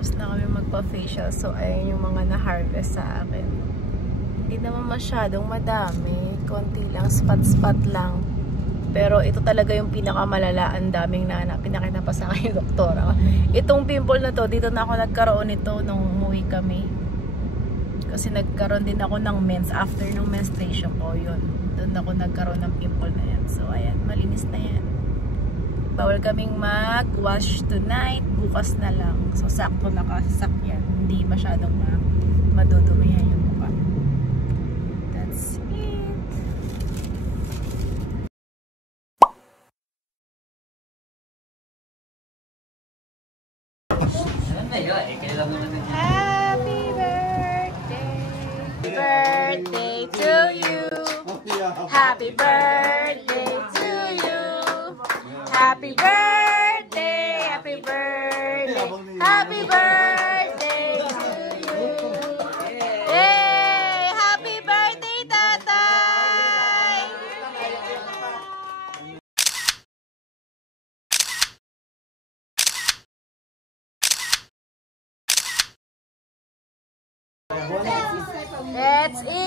Tapos na kami magpa-facial. So, ayun yung mga na-harvest sa akin. Hindi naman masyadong madami. Konti lang, spot-spot lang. Pero ito talaga yung pinakamalala. Ang daming pinakita pa sa akin yung doktora. Itong pimple na to, dito na ako nagkaroon nito nung umuwi kami. Kasi nagkaroon din ako ng mens. After nung menstruation ko, yun. Doon ako nagkaroon ng pimple na yan. So, ayan, malinis na yan. Bawal kaming mag-wash tonight. Bukas na lang. So, sakto nakasakyan. Hindi masyadong madudumihan yung mukha. That's it. Happy birthday to you. Happy birthday to you. Happy birthday, happy birthday, happy birthday to you. Yay! Happy birthday, Tatay! That's it!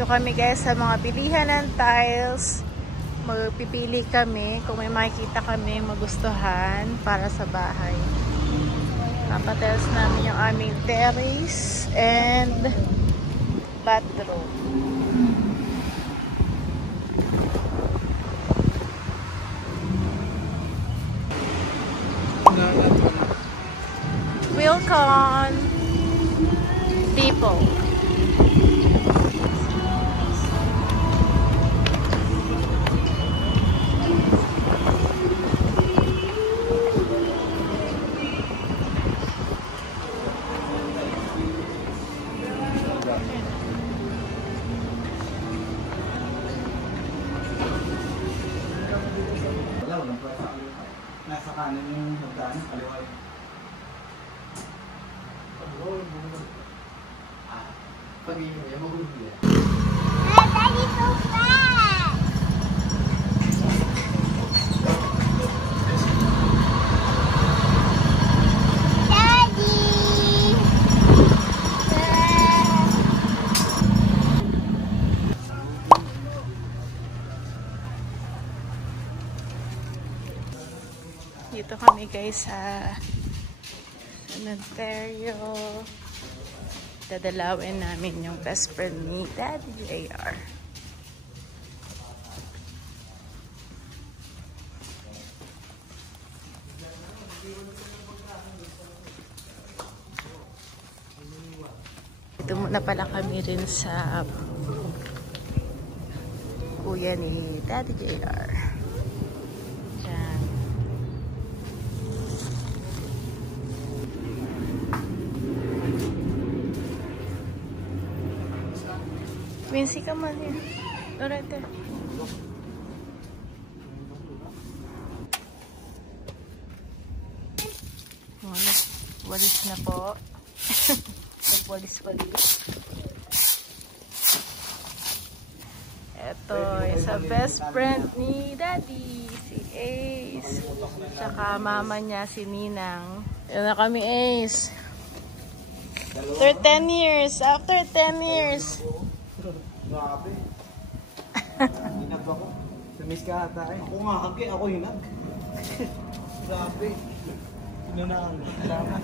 Ito kami guys sa mga bilihan ng tiles. Magpipili kami kung may makikita kami magustuhan para sa bahay. Papatiles namin yung aming terrace and bathroom. Wilcon Depot. Nasa kanan yung hagdan, kaliwa. Pag-iingat yan, magulo yan. Daddy, so fast! Daddy! Dito kami guys sa Ontario. Dadalawin namin yung best friend ni Daddy JR. Ito muna pala kami rin sa kuya ni Daddy JR. Wincy, come on here. Go right there. Walis na po. Walis. Ito, isa best friend ni Daddy, si Ace. Tsaka mama niya, si Ninang. Yan na kami, Ace. After 10 years. After 10 years. Grabe. Hinag ako. Sumis ka ata eh. Ako nga hagi, ako hinag. Grabe. Sinunaan. Salamat.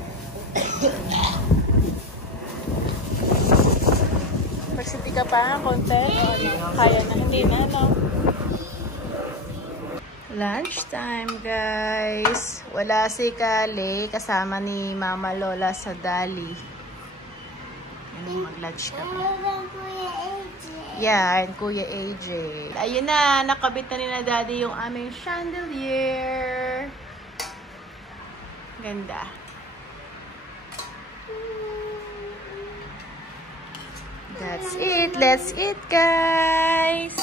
Magsiti ka pa, konti. Kaya na, hindi na, no? Lunchtime, guys. Wala si Kale, kasama ni Mama Lola sa Dali. Mag-lunch kami. Yeah, and Kuya AJ. Ayun na, nakabit na ni na Daddy yung aming chandelier. Ganda. That's it. Let's eat, guys.